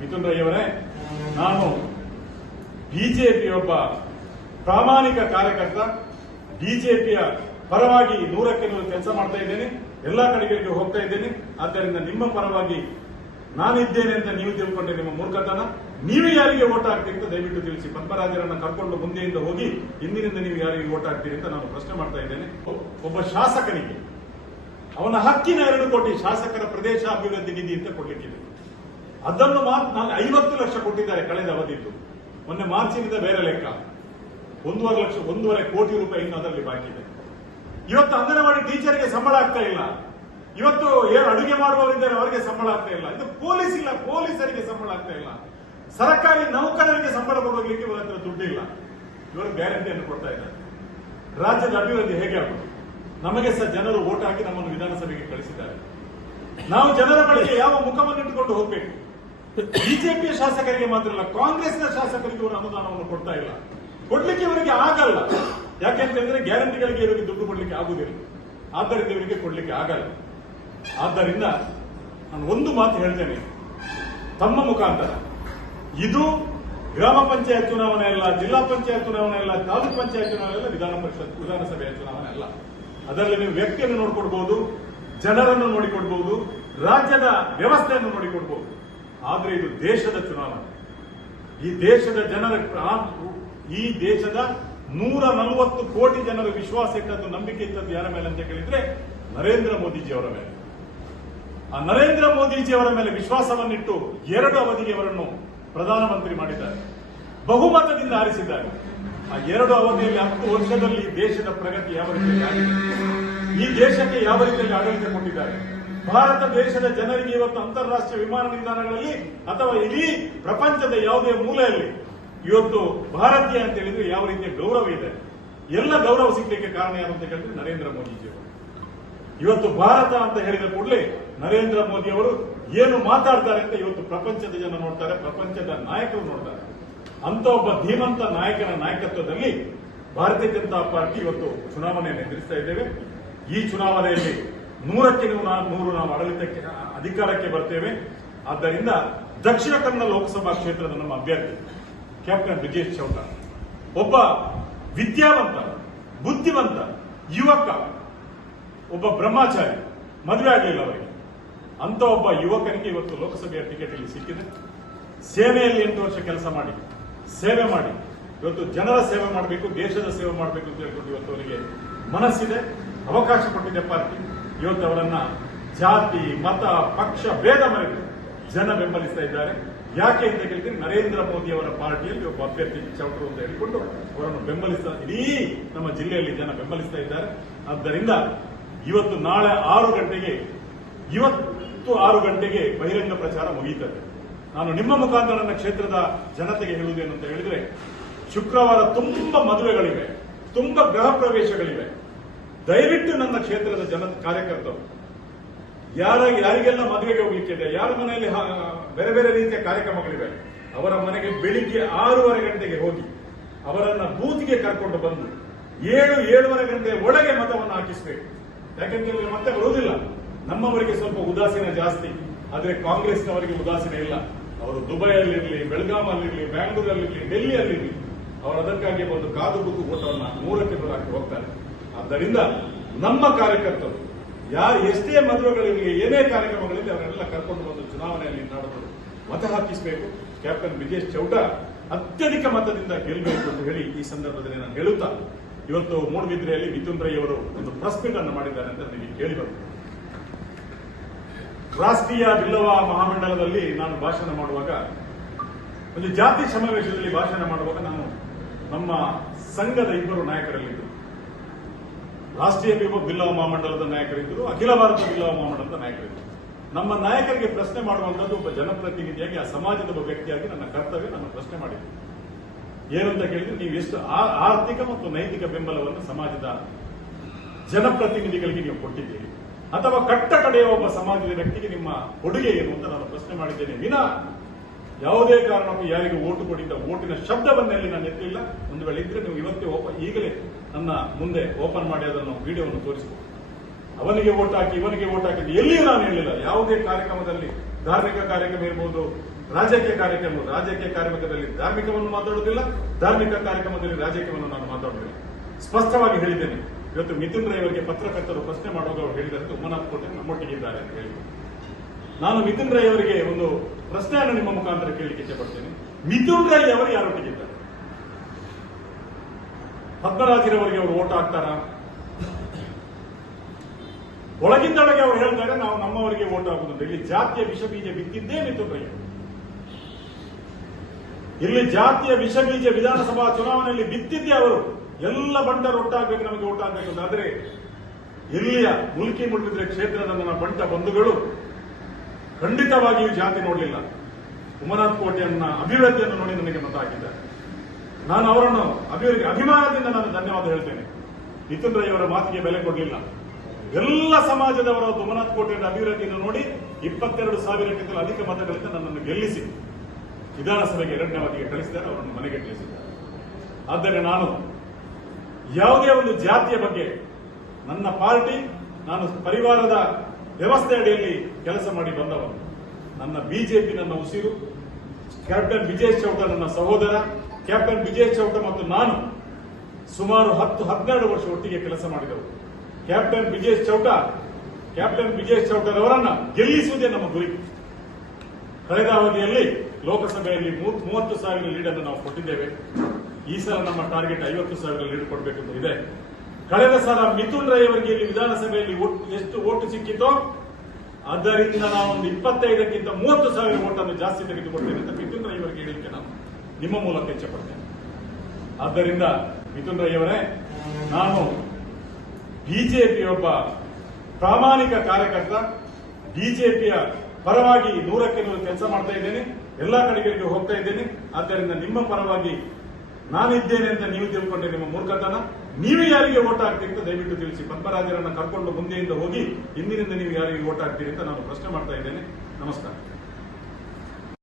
ಮಿಥುನ್ ರೈ ಅವರೇ ನಾನು ಬಿಜೆಪಿ ಒಬ್ಬ ಪ್ರಾಮಾಣಿಕ ಕಾರ್ಯಕರ್ತ, ಬಿಜೆಪಿಯ ಪರವಾಗಿ ನೂರಕ್ಕೆ ನೂರು ಕೆಲಸ ಮಾಡ್ತಾ ಇದ್ದೇನೆ, ಎಲ್ಲಾ ಕಡೆಗಳಿಗೆ ಹೋಗ್ತಾ ಇದ್ದೇನೆ. ಆದ್ದರಿಂದ ನಿಮ್ಮ ಪರವಾಗಿ ನಾನಿದ್ದೇನೆ ಅಂತ ನೀವು ತಿಳ್ಕೊಂಡ್ರೆ ನಿಮ್ಮ ಮೂರ್ಖತನ. ನೀವು ಯಾರಿಗೆ ಓಟ್ ಹಾಕ್ತೀರಿ ಅಂತ ದಯವಿಟ್ಟು ತಿಳಿಸಿ. ಪದ್ಮರಾಜರನ್ನ ಕರ್ಕೊಂಡು ಮುಂದೆಯಿಂದ ಹೋಗಿ ಇಂದಿನಿಂದ ನೀವು ಯಾರಿಗೆ ಓಟ್ ಹಾಕ್ತೀರಿ ಅಂತ ನಾನು ಪ್ರಶ್ನೆ ಮಾಡ್ತಾ ಇದ್ದೇನೆ. ಒಬ್ಬ ಶಾಸಕನಿಗೆ, ಅವನ ಹಕ್ಕಿನ ಎರಡು ಕೋಟಿ ಶಾಸಕರ ಪ್ರದೇಶ ಅಭಿವೃದ್ಧಿ ನಿಧಿ ಅಂತ ಕೊಡ್ಲಿಕ್ಕಿದೆ. ಅದನ್ನು ಮಾತ್ರ ಐವತ್ತು ಲಕ್ಷ ಕೊಟ್ಟಿದ್ದಾರೆ ಕಳೆದ ಅವಧಿದ್ದು. ಮೊನ್ನೆ ಮಾರ್ಚಿನಿಂದ ಬೇರೆ ಲೆಕ್ಕ. ಒಂದೂವರೆ ಲಕ್ಷ ಒಂದೂವರೆ ಕೋಟಿ ರೂಪಾಯಿ ಇನ್ನು ಅದರಲ್ಲಿ ಬಾಕಿ ಇದೆ. ಇವತ್ತು ಅಂಗನವಾಡಿ ಟೀಚರ್ಗೆ ಸಂಬಳ ಆಗ್ತಾ ಇಲ್ಲ. ಇವತ್ತು ಏನು ಅಡುಗೆ ಮಾಡುವವರಿದ್ದಾರೆ, ಅವರಿಗೆ ಸಂಬಳ ಆಗ್ತಾ ಇಲ್ಲ. ಇದು ಪೊಲೀಸ್ ಇಲ್ಲ, ಪೊಲೀಸರಿಗೆ ಸಂಬಳ ಆಗ್ತಾ ಇಲ್ಲ. ಸರ್ಕಾರಿ ನೌಕರರಿಗೆ ಸಂಬಳ ಕೊಡೋದಕ್ಕೆ ಇವರ ಹತ್ರ ದುಡ್ಡಿಲ್ಲ. ಇವರು ಗ್ಯಾರಂಟಿಯನ್ನು ಕೊಡ್ತಾ ಇದ್ದಾರೆ. ರಾಜ್ಯದ ಅಭಿವೃದ್ಧಿ ಹೇಗೆ ಆಗುತ್ತೆ ನಮಗೆ ಸಹ ಜನರು ಓಟ್ ಹಾಕಿ ನಮ್ಮನ್ನು ವಿಧಾನಸಭೆಗೆ ಕಳಿಸಿದ್ದಾರೆ. ನಾವು ಜನರ ಬಳಿಗೆ ಯಾವ ಮುಖವನ್ನು ಇಟ್ಟುಕೊಂಡು ಹೋಗ್ಬೇಕು? ಬಿಜೆಪಿಯ ಶಾಸಕರಿಗೆ ಮಾತ್ರ ಅಲ್ಲ ಕಾಂಗ್ರೆಸ್ನ ಶಾಸಕರಿಗೆ ಇವರು ಅನುದಾನವನ್ನು ಕೊಡ್ತಾ ಇಲ್ಲ. ಕೊಡ್ಲಿಕ್ಕೆ ಇವರಿಗೆ ಆಗಲ್ಲ. ಯಾಕೆಂತಂದ್ರೆ ಗ್ಯಾರಂಟಿಗಳಿಗೆ ಇವರಿಗೆ ದುಡ್ಡು ಕೊಡ್ಲಿಕ್ಕೆ ಆಗುದಿಲ್ಲ ಆದ್ದರಿಂದ ಇವರಿಗೆ ಕೊಡ್ಲಿಕ್ಕೆ ಆಗಲ್ಲ. ಆದ್ದರಿಂದ ನಾನು ಒಂದು ಮಾತು ಹೇಳ್ತೇನೆ. ತಮ್ಮ ಮುಖಾಂತರ. ಇದು ಗ್ರಾಮ ಪಂಚಾಯತ್ ಚುನಾವಣೆ ಅಲ್ಲ, ಜಿಲ್ಲಾ ಪಂಚಾಯತ್ ಚುನಾವಣೆ ಅಲ್ಲ, ತಾಲೂಕ್ ಪಂಚಾಯತ್ ಚುನಾವಣೆ ಅಲ್ಲ, ವಿಧಾನ ಪರಿಷತ್ ವಿಧಾನಸಭೆಯ ಚುನಾವಣೆ ಅಲ್ಲ. ಅದರಲ್ಲಿ ನೀವು ವ್ಯಕ್ತಿಯನ್ನು ನೋಡಿಕೊಡ್ಬಹುದು ಜನರನ್ನು ನೋಡಿಕೊಡ್ಬಹುದು ರಾಜ್ಯದ ವ್ಯವಸ್ಥೆಯನ್ನು ನೋಡಿಕೊಡ್ಬಹುದು ಆದ್ರೆ ಇದು ದೇಶದ ಚುನಾವಣೆ. ಈ ದೇಶದ ಜನರ ಈ ದೇಶದ ನೂರ ನಲವತ್ತು ಕೋಟಿ ಜನರ ವಿಶ್ವಾಸ ಇಟ್ಟದ್ದು ನಂಬಿಕೆ ಇಟ್ಟದ್ದು ಯಾರ ಮೇಲೆ ಅಂತ ಕೇಳಿದ್ರೆ ನರೇಂದ್ರ ಮೋದಿಜಿ ಅವರ ಮೇಲೆ. ಆ ನರೇಂದ್ರ ಮೋದಿಜಿಯವರ ಮೇಲೆ ವಿಶ್ವಾಸವನ್ನಿಟ್ಟು ಎರಡು ಅವಧಿಗೆ ಅವರನ್ನು ಪ್ರಧಾನಮಂತ್ರಿ ಮಾಡಿದ್ದಾರೆ. ಬಹುಮತದಿಂದ ಆರಿಸಿದ್ದಾರೆ ಆ ಎರಡು ಅವಧಿಯಲ್ಲಿ ಹತ್ತು ವರ್ಷದಲ್ಲಿ ದೇಶದ ಪ್ರಗತಿ ಯಾವ ರೀತಿಯಲ್ಲಿ ಆಗಿದೆ? ಈ ದೇಶಕ್ಕೆ ಯಾವ ರೀತಿಯಲ್ಲಿ ಆಡಳಿತ ಕೊಟ್ಟಿದ್ದಾರೆ? ಭಾರತ ದೇಶದ ಜನರಿಗೆ ಇವತ್ತು ಅಂತಾರಾಷ್ಟ್ರೀಯ ವಿಮಾನ ನಿಲ್ದಾಣಗಳಲ್ಲಿ ಅಥವಾ ಇಡೀ ಪ್ರಪಂಚದ ಯಾವುದೇ ಮೂಲೆಯಲ್ಲಿ ಇವತ್ತು ಭಾರತೀಯ ಅಂತ ಹೇಳಿದ್ರೆ ಯಾವ ರೀತಿಯ ಗೌರವ ಇದೆ? ಎಲ್ಲ ಗೌರವ ಸಿಗ್ಲಿಕ್ಕೆ ಕಾರಣ ಯಾರು ಅಂತ ಹೇಳಿದ್ರೆ ನರೇಂದ್ರ ಮೋದಿಜಿಯವರು. ಇವತ್ತು ಭಾರತ ಅಂತ ಹೇಳಿದ ಕೂಡಲೇ ನರೇಂದ್ರ ಮೋದಿ ಅವರು ಏನು ಮಾತಾಡ್ತಾರೆ ಅಂತ ಇವತ್ತು ಪ್ರಪಂಚದ ಜನ ನೋಡ್ತಾರೆ, ಪ್ರಪಂಚದ ನಾಯಕರು ನೋಡ್ತಾರೆ. ಅಂತ ಒಬ್ಬ ಧೀಮಂತ ನಾಯಕನ ನಾಯಕತ್ವದಲ್ಲಿ ಭಾರತೀಯ ಜನತಾ ಪಾರ್ಟಿ ಇವತ್ತು ಚುನಾವಣೆಯನ್ನು ಎದುರಿಸ್ತಾ ಇದ್ದೇವೆ. ಈ ಚುನಾವಣೆಯಲ್ಲಿ ನೂರಕ್ಕೆ ನೂರು ನಾವು ಆಡಳಿತಕ್ಕೆ ಅಧಿಕಾರಕ್ಕೆ ಬರ್ತೇವೆ. ಆದ್ದರಿಂದ ದಕ್ಷಿಣ ಕನ್ನಡ ಲೋಕಸಭಾ ಕ್ಷೇತ್ರದ ನಮ್ಮ ಅಭ್ಯರ್ಥಿ, ಕ್ಯಾಪ್ಟನ್ ಬ್ರಿಜೇಶ್ ಚೌಟ, ಒಬ್ಬ ವಿದ್ಯಾವಂತ, ಬುದ್ಧಿವಂತ, ಯುವಕ, ಒಬ್ಬ ಬ್ರಹ್ಮಾಚಾರಿ, ಮದುವೆ ಆಗಲಿಲ್ಲ ಅವರಿಗೆ. ಅಂತ ಒಬ್ಬ ಯುವಕನಿಗೆ ಇವತ್ತು ಲೋಕಸಭೆಯ ಟಿಕೆಟ್ ಇಲ್ಲಿ ಸಿಕ್ಕಿದೆ. ಸೇವೆಯಲ್ಲಿ ಎಂಟು ವರ್ಷ ಕೆಲಸ ಮಾಡಿ, ಸೇವೆ ಮಾಡಿ. ಇವತ್ತು ಜನರ ಸೇವೆ ಮಾಡಬೇಕು, ದೇಶದ ಸೇವೆ ಮಾಡಬೇಕು ಅಂತ ಹೇಳ್ಕೊಂಡು ಇವತ್ತು ಅವರಿಗೆ ಮನಸ್ಸಿದೆ. ಅವಕಾಶ ಕೊಟ್ಟಿದೆ ಪಾರ್ಟಿ. ಇವತ್ತು ಅವರನ್ನ ಜಾತಿ, ಮತ, ಪಕ್ಷ, ಭೇದ ಮರೆತು ಜನ ಬೆಂಬಲಿಸ್ತಾ ಇದ್ದಾರೆ. ಯಾಕೆ ಅಂತ ಕೇಳಿದ್ರೆ ನರೇಂದ್ರ ಮೋದಿ ಅವರ ಪಾರ್ಟಿಯಲ್ಲಿ ಒಬ್ಬ ಅಭ್ಯರ್ಥಿ ಚೌಟರು ಅಂತ ಹೇಳಿಕೊಂಡು ಅವರನ್ನು ಬೆಂಬಲಿಸ್ತಾ ಇಡೀ ನಮ್ಮ ಜಿಲ್ಲೆಯಲ್ಲಿ ಜನ ಬೆಂಬಲಿಸ್ತಾ ಇದ್ದಾರೆ. ಆದ್ದರಿಂದ ಇವತ್ತು ನಾಳೆ ಆರು ಗಂಟೆಗೆ, ಇವತ್ತು ಆರು ಗಂಟೆಗೆ ಬಹಿರಂಗ ಪ್ರಚಾರ ಮುಗಿಯುತ್ತದೆ. ನಾನು ನಿಮ್ಮ ಮುಖಾಂತರ ನನ್ನ ಕ್ಷೇತ್ರದ ಜನತೆಗೆ ಹೇಳುವುದೇನು ಅಂತ ಹೇಳಿದ್ರೆ, ಶುಕ್ರವಾರ ತುಂಬಾ ಮದುವೆಗಳಿವೆ, ತುಂಬಾ ಗೃಹ ಪ್ರವೇಶಗಳಿವೆ. ದಯವಿಟ್ಟು ನನ್ನ ಕ್ಷೇತ್ರದ ಜನ ಕಾರ್ಯಕರ್ತರು, ಯಾರ, ಯಾರಿಗೆಲ್ಲ ಮದುವೆಗೆ ಹೋಗ್ಲಿಕ್ಕಿದೆ, ಯಾರ ಮನೆಯಲ್ಲಿ ಬೇರೆ ಬೇರೆ ರೀತಿಯ ಕಾರ್ಯಕ್ರಮಗಳಿವೆ, ಅವರ ಮನೆಗೆ ಬೆಳಿಗ್ಗೆ ಆರೂವರೆ ಗಂಟೆಗೆ ಹೋಗಿ ಅವರನ್ನ ಬೂತ್ಗೆ ಕರ್ಕೊಂಡು ಬಂದು ಏಳು, ಏಳುವರೆ ಗಂಟೆ ಒಳಗೆ ಮತವನ್ನು ಹಾಕಿಸಬೇಕು. ಯಾಕೆಂತಂದ್ರೆ ಮತ್ತೆ ಬರುವುದಿಲ್ಲ. ನಮ್ಮವರಿಗೆ ಸ್ವಲ್ಪ ಉದಾಸೀನ ಜಾಸ್ತಿ, ಆದರೆ ಕಾಂಗ್ರೆಸ್ನವರಿಗೆ ಉದಾಸೀನ ಇಲ್ಲ. ಅವರು ದುಬೈಯಲ್ಲಿರಲಿ ಬೆಳಗಾಮಲ್ಲಿರಲಿ ಬ್ಯಾಂಗ್ಳೂರಲ್ಲಿರಲಿ, ಡೆಲ್ಲಿಯಲ್ಲಿರಲಿ, ಅವರು ಅದಕ್ಕಾಗಿ ಒಂದು ಕಾದು ಬುಕ್ಕು ಓಟವನ್ನು ನೂರಕ್ಕೆ ನೂರು ಹೋಗ್ತಾರೆ. ಆದ್ದರಿಂದ ನಮ್ಮ ಕಾರ್ಯಕರ್ತರು ಯಾರು ಎಷ್ಟೇ ಮದುವೆಗಳಿರಲಿ ಏನೇ ಕಾರ್ಯಕ್ರಮಗಳಿರಲಿ ಅವರೆಲ್ಲ ಕರ್ಕೊಂಡು ಬಂದು ಚುನಾವಣೆಯಲ್ಲಿ ನಡೆದು ಮತ ಹಾಕಿಸಬೇಕು. ಕ್ಯಾಪ್ಟನ್ ಬ್ರಿಜೇಶ್ ಚೌಟ ಅತ್ಯಧಿಕ ಮತದಿಂದ ಗೆಲ್ಲಬೇಕು ಅಂತ ಹೇಳಿ ಈ ಸಂದರ್ಭದಲ್ಲಿ ನಾನು ಹೇಳುತ್ತಾ, ಇವತ್ತು ಮೂಡಬಿದ್ರೆಯಲ್ಲಿ ಮಿಥುನ್ ರೈ ಅವರು ಒಂದು ಪ್ರೆಸ್ ಅನ್ನು ಮಾಡಿದ್ದಾರೆ ಅಂತ ನನಗೆ ಕೇಳಿ ರಾಷ್ಟ್ರೀಯ ಬಿಲ್ಲವ ಮಹಾಮಂಡಲದಲ್ಲಿ ನಾನು ಭಾಷಣ ಮಾಡುವಾಗ, ಒಂದು ಜಾತಿ ಸಮಾವೇಶದಲ್ಲಿ ಭಾಷಣ ಮಾಡುವಾಗ ನಾನು ನಮ್ಮ ಸಂಘದ ಇಬ್ಬರು ನಾಯಕರಲ್ಲಿದ್ದರು ರಾಷ್ಟ್ರೀಯ ಬಿಲ್ಲವ ಮಹಾಮಂಡಲದ ನಾಯಕರಿದ್ದರು, ಅಖಿಲ ಭಾರತ ಬಿಲ್ಲವ ಮಹಾಮಂಡಲದ ನಾಯಕರಿದ್ದರು. ನಮ್ಮ ನಾಯಕರಿಗೆ ಪ್ರಶ್ನೆ ಮಾಡುವಂತದ್ದು ಒಬ್ಬ ಜನಪ್ರತಿನಿಧಿಯಾಗಿ, ಆ ಸಮಾಜದ ಒಬ್ಬ ವ್ಯಕ್ತಿಯಾಗಿ ನನ್ನ ಕರ್ತವ್ಯ, ನನ್ನ ಪ್ರಶ್ನೆ ಮಾಡಿದ್ದೆ. ಏನಂತ ಕೇಳಿದ್ರೆ ನೀವು ಎಷ್ಟು ಆರ್ಥಿಕ ಮತ್ತು ನೈತಿಕ ಬೆಂಬಲವನ್ನು ಸಮಾಜದ ಜನಪ್ರತಿನಿಧಿಗಳಿಗೆ ನೀವು ಕೊಟ್ಟಿದ್ದೀರಿ. ಅಥವಾ ಕಟ್ಟ ಕಡೆಯ ಒಬ್ಬ ಸಮಾಜದ ವ್ಯಕ್ತಿಗೆ ನಿಮ್ಮ ಕೊಡುಗೆ ಏನು ಅಂತ ನಾನು ಪ್ರಶ್ನೆ ಮಾಡಿದ್ದೇನೆ. ವಿನ ಯಾವುದೇ ಕಾರಣಕ್ಕೂ ಯಾರಿಗೆ ಓಟು ಕೊಟ್ಟಿದ್ದ ಓಟಿನ ಶಬ್ದವನ್ನೆಲ್ಲಿ ನಾನು ಎತ್ತಲಿಲ್ಲ ಒಂದು ವೇಳೆ ಇದ್ರೆ ನೀವು ಇವತ್ತೇ ಓಪನ್ ಈಗಲೇ ನನ್ನ ಮುಂದೆ ಓಪನ್ ಮಾಡಿ ಅದನ್ನು ವಿಡಿಯೋವನ್ನು ತೋರಿಸಬಹುದು ಅವನಿಗೆ ಓಟ್ ಹಾಕಿ, ಇವನಿಗೆ ಓಟ್ ಹಾಕಿದ್ದು ಎಲ್ಲಿಯೂ ನಾನು ಹೇಳಿಲ್ಲ. ಯಾವುದೇ ಕಾರ್ಯಕ್ರಮದಲ್ಲಿ ಧಾರ್ಮಿಕ ಕಾರ್ಯಕ್ರಮ ಇರ್ಬೋದು, ರಾಜಕೀಯ ಕಾರ್ಯಕ್ರಮ ರಾಜಕೀಯ ಕಾರ್ಯಕ್ರಮದಲ್ಲಿ ಧಾರ್ಮಿಕವನ್ನು ಮಾತಾಡುವುದಿಲ್ಲ, ಧಾರ್ಮಿಕ ಕಾರ್ಯಕ್ರಮದಲ್ಲಿ ರಾಜಕೀಯವನ್ನು ನಾನು ಮಾತಾಡುವುದಿಲ್ಲ. ಸ್ಪಷ್ಟವಾಗಿ ಹೇಳಿದ್ದೇನೆ. ಇವತ್ತು ಮಿಥುನ್ ರೈ ಅವರಿಗೆ ಪತ್ರಕರ್ತರು ಪ್ರಶ್ನೆ ಮಾಡುವಾಗ ಅವರು ಹೇಳಿದಂತೆ ಉಮ್ಮನಾಥ್ ಕೋಟೆ ನಮ್ಮೊಟ್ಟಿಗಿದ್ದಾರೆ ಅಂತ ಹೇಳಿ ನಾನು ಮಿಥುನ್ ರೈ ಅವರಿಗೆ ಒಂದು ಪ್ರಶ್ನೆಯನ್ನು ನಿಮ್ಮ ಮುಖಾಂತರ ಕೇಳಲಿಕ್ಕೆ ಇಚ್ಛೆಪಡ್ತೇನೆ ಮಿಥುನ್ ರೈ ಅವರು ಯಾರೊಟ್ಟಿಗಿದ್ದಾರೆ ಪದ್ಮರಾಜಿರವರಿಗೆ ಅವರು ಓಟ್ ಹಾಕ್ತಾರ. ಒಳಗಿಂದೊಳಗೆ ಅವರು ಹೇಳ್ತಾರೆ, ನಾವು ನಮ್ಮವರಿಗೆ ಓಟ್ ಹಾಕುವುದಿಲ್ಲ ಇಲ್ಲಿ ಜಾತಿಯ ವಿಷ ಬೀಜ ಬಿತ್ತಿದ್ದೇ ಮಿಥುನ್ ರೈ ಇಲ್ಲಿ ಜಾತಿಯ ವಿಷ ಬೀಜ ವಿಧಾನಸಭಾ ಚುನಾವಣೆಯಲ್ಲಿ ಬಿತ್ತಿದ್ದೇ ಅವರು. ಎಲ್ಲ ಬಂಟರು ಒಟ್ಟಾಗಬೇಕು ನಮಗೆ ಓಟ್ ಹಾಕಬೇಕು ಆದ್ರೆ, ಇಲ್ಲಿಯ ಮುಲ್ಕಿ ಮುಟ್ಟಿದ್ರೆ ಕ್ಷೇತ್ರದ ನನ್ನ ಬಂಟ ಬಂಧುಗಳು. ಖಂಡಿತವಾಗಿಯೂ ಜಾತಿ ನೋಡಲಿಲ್ಲ. ಉಮನಾಥ್ ಕೋಟೆಯನ್ನ ಅಭಿವೃದ್ಧಿಯನ್ನು ನೋಡಿ ನನಗೆ ಮತ ಹಾಕಿದ್ದಾರೆ ನಾನು ಅವರನ್ನು ಅಭಿವೃದ್ಧಿ ಅಭಿಮಾನದಿಂದ ನಾನು ಧನ್ಯವಾದ ಹೇಳ್ತೇನೆ. ಮಿಥುನ್ ರೈ ಅವರ ಮಾತಿಗೆ ಬೆಲೆ ಕೊಡಲಿಲ್ಲ. ಎಲ್ಲ ಸಮಾಜದವರ ಉಮನಾಥ್ ಕೋಟೆಯ ಅಭಿವೃದ್ಧಿಯನ್ನು ನೋಡಿ ಇಪ್ಪತ್ತೆರಡು ಸಾವಿರಕ್ಕಿಂತ ಅಧಿಕ ಮತಗಳಿಂದ ನನ್ನನ್ನು ಗೆಲ್ಲಿಸಿ ವಿಧಾನಸಭೆಗೆ ಎರಡನೇ ಕಳಿಸಿದ್ದಾರೆ, ಅವರನ್ನು ಮನೆಗೆ ಕಳಿಸಿದ್ದಾರೆ. ಆದ್ದರಿಂದ ನಾನು ಯಾವುದೇ ಒಂದು ಜಾತಿಯ ಬಗ್ಗೆ ನನ್ನ ಪಾರ್ಟಿ, ನಾನು ಪರಿವಾರದ ವ್ಯವಸ್ಥೆ ಅಡಿಯಲ್ಲಿ ಕೆಲಸ ಮಾಡಿ ಬಂದವರು ನನ್ನ ಬಿಜೆಪಿ ನನ್ನ ಉಸಿರು, ಕ್ಯಾಪ್ಟನ್ ವಿಜಯ್ ಚೌಟ ನನ್ನ ಸಹೋದರ, ಕ್ಯಾಪ್ಟನ್ ವಿಜಯ್ ಚೌಟ ಮತ್ತು ನಾನು ಸುಮಾರು ಹತ್ತು, ಹನ್ನೆರಡು ವರ್ಷ ಒಟ್ಟಿಗೆ ಕೆಲಸ ಮಾಡಿದವರು ಕ್ಯಾಪ್ಟನ್ ವಿಜಯ್ ಚೌಟ, ಕ್ಯಾಪ್ಟನ್ ವಿಜಯ್ ಚೌಟರವರನ್ನ ಗೆಲ್ಲಿಸುವುದೇ ನಮ್ಮ ಗುರಿ. ಕಳೆದ ಅವಧಿಯಲ್ಲಿ ಲೋಕಸಭೆಯಲ್ಲಿ ಮೂವತ್- ಮೂವತ್ತು ಸಾವಿರ ಲೀಡ್ ಅನ್ನು ನಾವು ಕೊಟ್ಟಿದ್ದೇವೆ. ಈ ಸಲ ನಮ್ಮ ಟಾರ್ಗೆಟ್ ಐವತ್ತು ಸಾವಿರ ಲೀಡ್ ಕೊಡಬೇಕು ಇದೆ. ಕಳೆದ ಸಲ ಮಿಥುನ್ ರೈ ಅವರಿಗೆ ಇಲ್ಲಿ ವಿಧಾನಸಭೆಯಲ್ಲಿ ಎಷ್ಟು ಓಟು ಸಿಕ್ಕಿತೋ ಅದರಿಂದ ನಾವು ಒಂದು ಇಪ್ಪತ್ತೈದಕ್ಕಿಂತ ಮೂವತ್ತು ಸಾವಿರ ಓಟನ್ನು ಜಾಸ್ತಿ ತೆಗೆದುಕೊಡ್ತೇವೆ ಅಂತ ಮಿಥುನ್ ರೈ ಅವರಿಗೆ ಹೇಳಿಕೆ ನಾನು ನಿಮ್ಮ ಮೂಲಕ ಇಚ್ಛಪಡ್ತೇನೆ. ಆದ್ದರಿಂದ ಮಿಥುನ್ ರೈ ಅವರೇ ನಾನು ಬಿಜೆಪಿ ಒಬ್ಬ ಪ್ರಾಮಾಣಿಕ ಕಾರ್ಯಕರ್ತ, ಬಿಜೆಪಿಯ ಪರವಾಗಿ ನೂರಕ್ಕೆ ನೂರು ಕೆಲಸ ಮಾಡ್ತಾ ಇದ್ದೇನೆ, ಎಲ್ಲಾ ಕಡೆಗಳಿಗೆ ಹೋಗ್ತಾ ಇದ್ದೇನೆ. ಆದ್ದರಿಂದ ನಿಮ್ಮ ಪರವಾಗಿ ನಾನಿದ್ದೇನೆ ಅಂತ ನೀವು ತಿಳ್ಕೊಂಡೆ ನಿಮ್ಮ ಮೂರ್ಖತನ. ನೀವು ಯಾರಿಗೆ ಓಟ್ ಹಾಕ್ತೀರಿ ಅಂತ ದಯವಿಟ್ಟು ತಿಳಿಸಿ. ಪದ್ಮರಾಜರನ್ನ ಕರ್ಕೊಂಡು ಮುಂದೆಯಿಂದ ಹೋಗಿ ಇಂದಿನಿಂದ ನೀವು ಯಾರಿಗೆ ಓಟ್ ಹಾಕ್ತೀರಿ ಅಂತ ನಾನು ಪ್ರಶ್ನೆ ಮಾಡ್ತಾ ಇದ್ದೇನೆ. ನಮಸ್ಕಾರ.